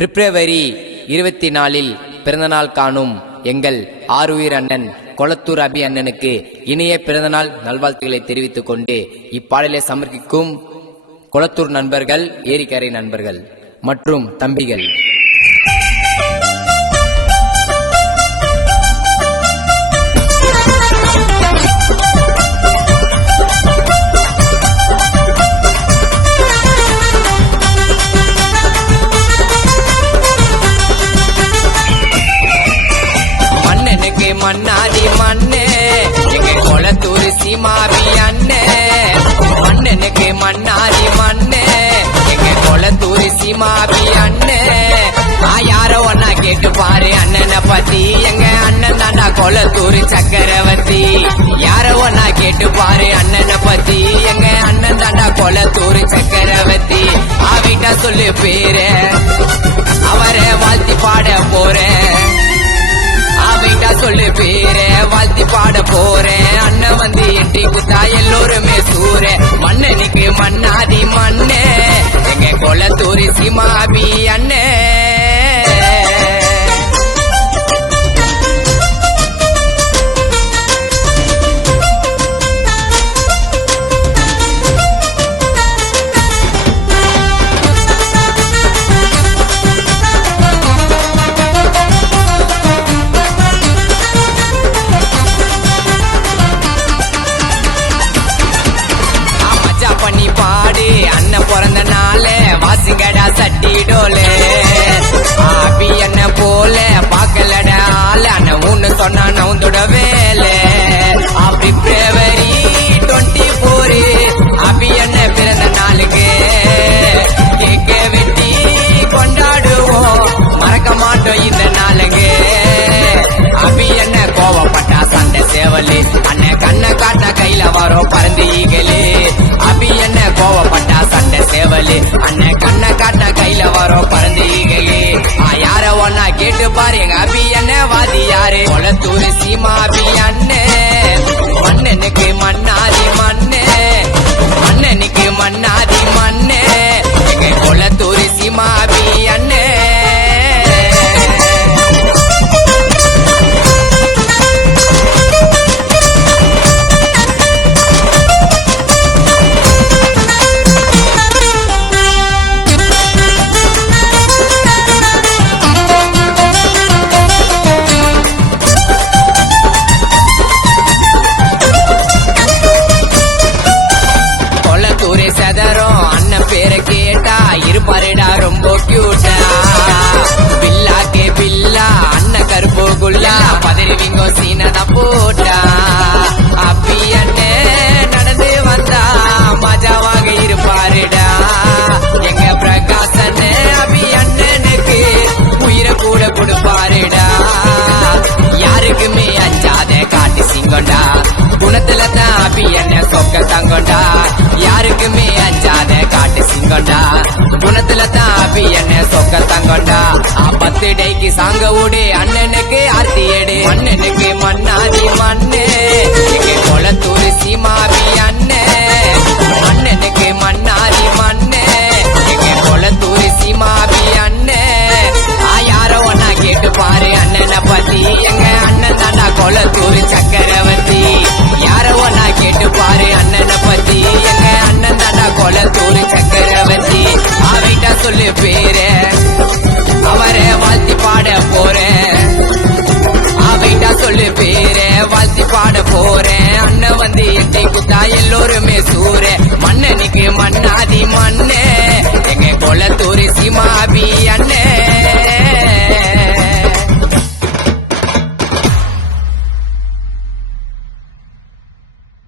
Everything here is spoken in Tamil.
பிப்ரவரி 24 பிறந்தநாள் காணும் எங்கள் ஆருயிர் அண்ணன் கொளத்தூர் அபி அண்ணனுக்கு இனிய பிறந்தநாள் நல்வாழ்த்துக்களை தெரிவித்துக் கொண்டு இப்பாடலை சமர்ப்பிக்கும் கொளத்தூர் நண்பர்கள், ஏரிக்கரை நண்பர்கள் மற்றும் தம்பிகள். மன்னாதி மண்ணே எங்க கொளத்தூர் சீமாவி அண்ணே, மண்ணனுக்கு மன்னாதி மண்ணே எங்க கொளத்தூர் சீமாவி அண்ணே. யார ஒன்னா கேட்டு பாரு அண்ணனை பத்தி, எங்க அண்ணன் தாண்டா கொளத்தூர் சக்கரவர்த்தி. யார ஒன்னா கேட்டு பாரு அண்ணனை பத்தி, எங்க அண்ணன் தாண்டா கொளத்தூர் சக்கரவர்த்தி. ஆவிட்ட சொல்லு பேரு, அவரை வாழ்த்தி பாட போறேன். ஆவிட்டா சொல்லு பேரே, வாழ்த்தி பாட போறேன். அண்ணன் வந்து எட்டி குத்தா எல்லோருமே சூற. மண்ணனுக்கு மன்னாதி மண்ணே எங்க கொளத்தூர் சீமாவி அண்ணே. பிறந்த நாள வாசிங்கடா சட்டிடோலே, ஆபி என்ன போல பாக்கலடா ஆள அண்ணன் ஒண்ணு சொன்னா நவுந்தோட வேலை. பிப்ரவரி 24 ஆபி என்ன பிறந்த நாளுக்கு கேக்க வெட்டி கொண்டாடுவோம், மறக்க மாட்டோம் இந்த நாளுங்க. ஆபி என்ன கோவப்பட்டா சண்டை சேவலு, அண்ணன் கண்ணை காட்ட கையில வரும் பறந்து ஈகலு. ஆபி என்ன கோவப்பட்டா சண்டை சேவலு, அண்ணன் கண்ணை காட்ட கையில வரும் பறந்து ஈகலு. யார ஒன்னா கேட்டு பாரு எங்க அபி என்ன வாதி யாரு கொளத்தூர் சீமாவி அண்ணே. மண்ணனுக்கு மன்னாதி மண்ணே, மண்ணனுக்கு மன்னாதி மண்ணே எங்க கொளத்தூர் சீமாவி அண்ணே. சதரம் அண்ணன் பேரை கேட்டா இருப்பாருடா ரொம்ப கியூட்டா. பில்லாக்கே பில்லா அண்ணன் கருப்பு குல்லா பதறிவிங்கோ சீனதா போட்டா. அப்பி அண்ணே நடந்து வந்தா மஜாவாக இருப்பாருடா எங்க பிரகாசனே. அபி அண்ணனுக்கு உயிரை கூட கொடுப்பாருடா. யாருக்குமே அஞ்சாத காட்டு சிங்கொண்டா, குணத்துல தான் அபி அண்ணன் சொக்க தங்கொண்டா. யாருக்குமே அஞ்சாத காட்டு சிங்கொண்டா, குணத்துல தான் அபி அண்ணன் சொக்க தங்கொண்டா. பர்த்டேக்கு சாங்க ஓடு அண்ணனுக்கு ஆர்த்தி எடு. மண்ணனுக்கு மன்னாதி மண்ணு எங்க கொளத்தூர் சீமாவி அண்ணன்.